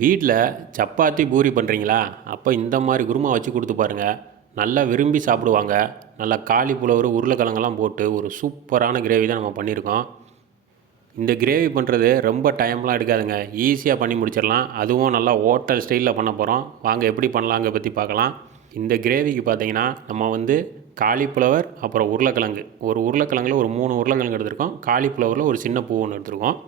வீட்டில் சப்பாத்தி பூரி பண்ணுறீங்களா? அப்போ இந்த மாதிரி குருமா வச்சு கொடுத்து பாருங்கள். நல்லா விரும்பி சாப்பிடுவாங்க. நல்லா காலிஃப்ளவர் உருளைக்கிழங்கெல்லாம் போட்டு ஒரு சூப்பரான கிரேவி தான் நம்ம பண்ணியிருக்கோம். இந்த கிரேவி பண்ணுறது ரொம்ப டைம்லாம் எடுக்காதுங்க. ஈஸியாக பண்ணி முடிச்சிடலாம். அதுவும் நல்லா ஹோட்டல் ஸ்டைலில் பண்ண போகிறோம். வாங்க எப்படி பண்ணலாங்க பற்றி பார்க்கலாம். இந்த கிரேவிக்கு பார்த்தீங்கன்னா நம்ம வந்து காலிஃப்ளவர் அப்புறம் உருளைக்கிழங்கு, ஒரு உருளைக்கிழங்குல ஒரு 3 உருளைக்கிழங்கு எடுத்திருக்கோம். காலிஃப்ளவரில் ஒரு சின்ன பூ ஒன்று எடுத்திருக்கோம்.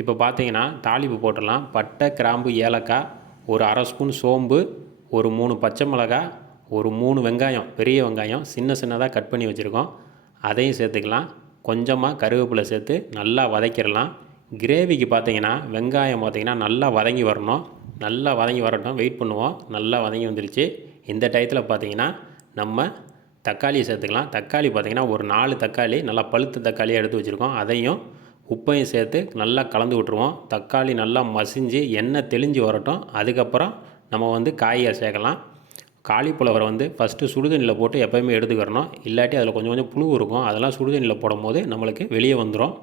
இப்போ பார்த்தீங்கன்னா தாளிப்பு போட்டுடலாம். பட்டை, கிராம்பு, ஏலக்காய், ஒரு அரை ஸ்பூன் சோம்பு, ஒரு 3 பச்சை மிளகாய், ஒரு 3 வெங்காயம், பெரிய வெங்காயம் சின்ன சின்னதாக கட் பண்ணி வச்சுருக்கோம். அதையும் சேர்த்துக்கலாம். கொஞ்சமாக கருவேப்பிலை சேர்த்து நல்லா வதக்கிடலாம். கிரேவிக்கு பார்த்தீங்கன்னா வெங்காயம் பார்த்தீங்கன்னா நல்லா வதங்கி வரணும். நல்லா வதங்கி வரட்டும், வெயிட் பண்ணுவோம். நல்லா வதங்கி வந்துருச்சு. இந்த டயத்தில் பார்த்தீங்கன்னா நம்ம தக்காளியை சேர்த்துக்கலாம். தக்காளி பார்த்தீங்கன்னா ஒரு 4 தக்காளி நல்லா பழுத்த தக்காளியாக எடுத்து வச்சுருக்கோம். அதையும் உப்பையும் சேர்த்து நல்லா கலந்து விட்ருவோம். தக்காளி நல்லா மசிஞ்சு எண்ணெய் தெளிஞ்சு வரட்டும். அதுக்கப்புறம் நம்ம வந்து காயை சேர்க்கலாம். காலிஃப்ளவரை வந்து ஃபஸ்ட்டு சுடுதண்ணியில் போட்டு எப்போயுமே எடுத்துக்கிறணும். இல்லாட்டி அதில் கொஞ்சம் கொஞ்சம் புழு இருக்கும். அதெல்லாம் சுடுதண்ணியில் போடும்போது நம்மளுக்கு வெளியே வந்துடும்.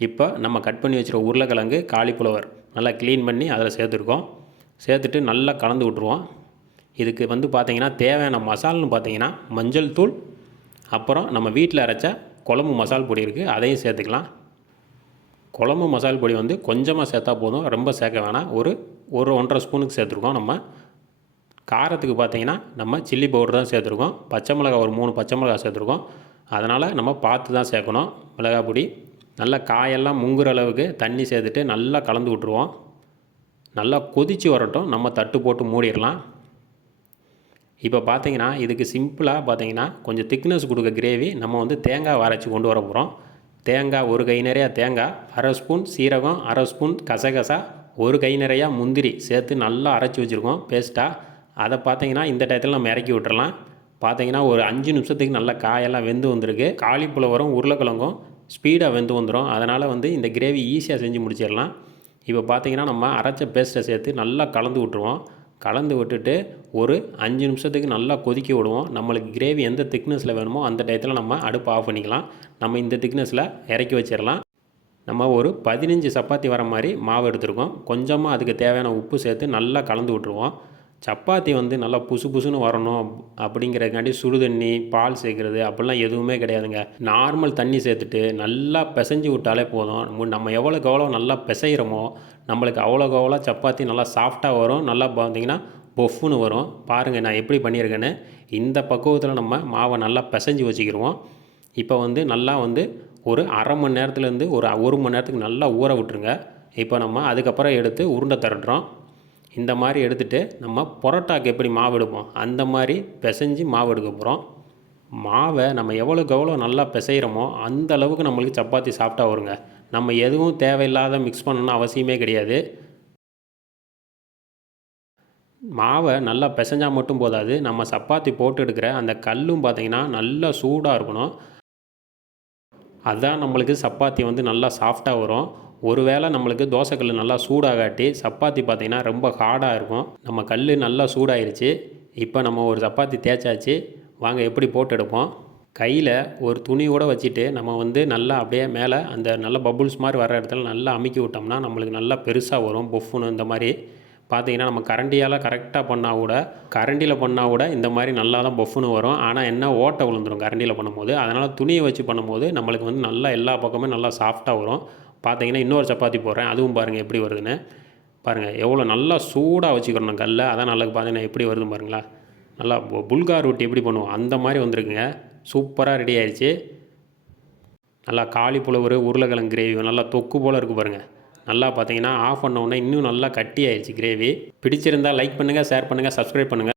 இப்போ நம்ம கட் பண்ணி வச்சுருக்க உருளைக்கிழங்கு, காலிஃப்ளவர் நல்லா க்ளீன் பண்ணி அதில் சேர்த்துருக்கோம். சேர்த்துட்டு நல்லா கலந்து விட்ருவோம். இதுக்கு வந்து பார்த்திங்கன்னா தேவையான மசால்னு பார்த்திங்கன்னா மஞ்சள் தூள், அப்புறம் நம்ம வீட்டில் அரைச்ச குழம்பு மசால் பொடி இருக்குது, அதையும் சேர்த்துக்கலாம். குழம்பு மசால் பொடி வந்து கொஞ்சமாக சேர்த்தா போதும், ரொம்ப சேர்க்க வேணாம். ஒரு 1.5 ஸ்பூனுக்கு சேர்த்துருக்கோம். நம்ம காரத்துக்கு பார்த்திங்கன்னா நம்ம சில்லி பவுடர் தான் சேர்த்துருக்கோம். பச்சை மிளகாய் ஒரு 3 பச்சை மிளகாய் சேர்த்துருக்கோம். அதனால் நம்ம பார்த்து தான் சேர்க்கணும் மிளகாய் பொடி. நல்லா காயெல்லாம் முங்குற அளவுக்கு தண்ணி சேர்த்துட்டு நல்லா கலந்து விட்ருவோம். நல்லா கொதித்து வரட்டும். நம்ம தட்டு போட்டு மூடிடலாம். இப்போ பார்த்தீங்கன்னா இதுக்கு சிம்பிளாக பார்த்தீங்கன்னா கொஞ்சம் திக்னஸ் கொடுக்க கிரேவி நம்ம வந்து தேங்காய் அரைச்சி கொண்டு வர போகிறோம். தேங்காய் ஒரு கை நிறையா தேங்காய், அரை ஸ்பூன் சீரகம், அரை ஸ்பூன் கசகசா, ஒரு கை நிறையா முந்திரி சேர்த்து நல்லா அரைச்சி வச்சுருக்கோம் பேஸ்ட்டாக. அதை பார்த்தீங்கன்னா இந்த டயத்தில் நம்ம இறக்கி விட்டுறலாம். பார்த்தீங்கன்னா ஒரு 5 நிமிஷத்துக்கு நல்லா காயெல்லாம் வெந்து வந்திருக்கு. காலிஃப்ளவரும் உருளைக்கிழங்கும் ஸ்பீடாக வெந்து வந்துடும். அதனால் வந்து இந்த கிரேவி ஈஸியாக செஞ்சு முடிச்சிடலாம். இப்போ பார்த்தீங்கன்னா நம்ம அரைச்ச பேஸ்ட்டை சேர்த்து நல்லா கலந்து விட்ருவோம். கலந்து விட்டுட்டு ஒரு 5 நிமிஷத்துக்கு நல்லா கொதிக்க விடுவோம். நம்மளுக்கு கிரேவி எந்த திக்னஸில் வேணுமோ அந்த டயத்தில் நம்ம அடுப்பு ஆஃப் பண்ணிக்கலாம். நம்ம இந்த திக்னஸில் இறக்கி வச்சிடலாம். நம்ம ஒரு 15 சப்பாத்தி வர மாதிரி மாவு எடுத்துருக்கோம். கொஞ்சமாக அதுக்கு தேவையான உப்பு சேர்த்து நல்லா கலந்து விட்ருவோம். சப்பாத்தி வந்து நல்லா புசு புசுன்னு வரணும் அப்படிங்கிறதுக்காண்டி சுடு தண்ணி, பால் சேர்க்குறது அப்படிலாம் எதுவுமே கிடையாதுங்க. நார்மல் தண்ணி சேர்த்துட்டு நல்லா பிசைஞ்சு விட்டாலே போதும். நம்ம எவ்வளோக்கு எவ்வளோ நல்லா பிசைகிறோமோ நம்மளுக்கு அவ்வளோக்கு அவ்வளோ சப்பாத்தி நல்லா சாஃப்டாக வரும். நல்லா பார்த்தீங்கன்னா பொஃப்னு வரும். பாருங்கள் நான் எப்படி பண்ணியிருக்கேன்னு. இந்த பக்குவத்தில் நம்ம மாவை நல்லா பிசைஞ்சு வச்சுக்கிடுவோம். இப்போ வந்து நல்லா வந்து ஒரு அரை மணி நேரத்துலேருந்து ஒரு 1 மணி நேரத்துக்கு நல்லா ஊற விட்டுருங்க. இப்போ நம்ம அதுக்கப்புறம் எடுத்து உருண்டை தரட்டுறோம். இந்த மாதிரி எடுத்துகிட்டு நம்ம பரோட்டாக்கு எப்படி மாவு எடுப்போம் அந்த மாதிரி பிசைஞ்சு மாவு எடுக்க போகிறோம். மாவை நம்ம எவ்வளோக்கு எவ்வளோ நல்லா பிசைகிறோமோ அந்த அளவுக்கு நம்மளுக்கு சப்பாத்தி சாஃப்டாக வருங்க. நம்ம எதுவும் தேவையில்லாத மிக்ஸ் பண்ணணும்னு அவசியமே கிடையாது. மாவை நல்லா பிசைஞ்சால் மட்டும் போதாது, நம்ம சப்பாத்தி போட்டு எடுக்கிற அந்த கல்லும் பார்த்திங்கன்னா நல்லா சூடாக இருக்கணும். அதுதான் நம்மளுக்கு சப்பாத்தி வந்து நல்லா சாஃப்டாக வரும். ஒருவேளை நம்மளுக்கு தோசைக்கல் நல்லா சூடாகாட்டி சப்பாத்தி பார்த்திங்கன்னா ரொம்ப ஹார்டாக இருக்கும். நம்ம கல் நல்லா சூடாயிருச்சு. இப்போ நம்ம ஒரு சப்பாத்தி தேய்ச்சாச்சு. வாங்க எப்படி போட்டு எடுப்போம். கையில் ஒரு துணியோடு வச்சுட்டு நம்ம வந்து நல்லா அப்படியே மேலே அந்த நல்ல பபுள்ஸ் மாதிரி வர இடத்துல நல்லா அமுக்கி விட்டோம்னா நம்மளுக்கு நல்லா பெருசாக வரும். பொஃப்னு இந்த மாதிரி பார்த்திங்கன்னா நம்ம கரண்டியால் கரெக்டாக கரண்டியில் பண்ணால் கூட இந்த மாதிரி நல்லா தான் பொஃப்னு வரும். ஆனால் என்ன ஓட்டை விழுந்துடும் கரண்டியில் பண்ணும்போது. அதனால் துணியை வச்சு பண்ணும்போது நம்மளுக்கு வந்து நல்லா எல்லா பக்கமே நல்லா சாஃப்டாக வரும். பார்த்தீங்கன்னா இன்னொரு சப்பாத்தி போடுறேன். அதுவும் பாருங்கள் எப்படி வருதுன்னு. பாருங்கள் எவ்வளோ நல்லா சூடாக வச்சுக்கிறணும் கல்லை. அதான் நல்லா பார்த்தீங்கன்னா எப்படி வருதுன்னு பாருங்களா. நல்லா புல்கார் ரொட்டி எப்படி பண்ணுவோம் அந்த மாதிரி வந்திருக்குங்க. சூப்பராக ரெடி ஆயிடுச்சு. நல்லா காலிஃப்ளவர் உருளைக்கிழங்கு கிரேவி நல்லா தொக்கு போல் இருக்குது பாருங்கள். நல்லா பார்த்தீங்கன்னா ஆஃப் பண்ண உடனே இன்னும் நல்லா கட்டி ஆயிடுச்சு கிரேவி. பிடிச்சிருந்தால் லைக் பண்ணுங்கள், ஷேர் பண்ணுங்கள், சப்ஸ்கிரைப் பண்ணுங்கள்.